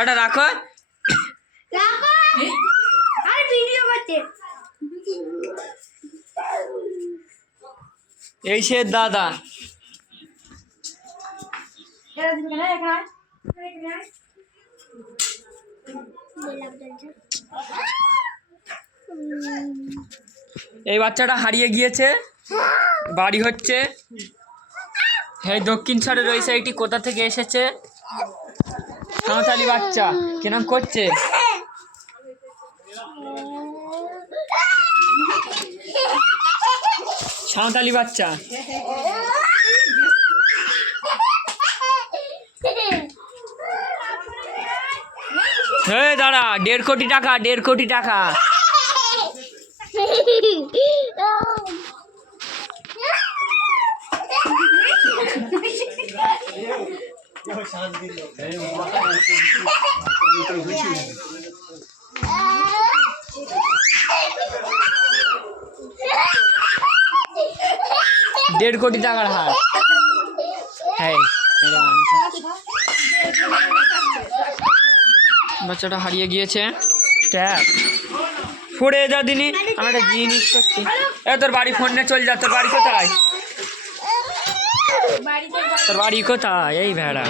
ওটা রাখো। এই সে দাদা। এই বাচ্চাটা হারিয়ে গিয়েছে, বাড়ি হচ্ছে এই দক্ষিণ সাইডের ওই সাইডটি কোথা থেকে এসেছে। সাঁওতালি বাচ্চা কেরম করছে। সাঁওতালি বাচ্চা। হ্যাঁ দাঁড়া, 1.5 কোটি টাকা, 1.5 কোটি টাকা। দেড় কোটি টাকার হার। হ্যাঁ বাচ্চাটা হারিয়ে গিয়েছে। ট্যাপ পড়ে যা দিনি, আমি একটা জিনিস করছি। এ তোর বাড়ি ফোন নিয়ে চল যা। তোর বাড়ি কোথায়? তোর বাড়ি কোথায়? এই ভেড়া।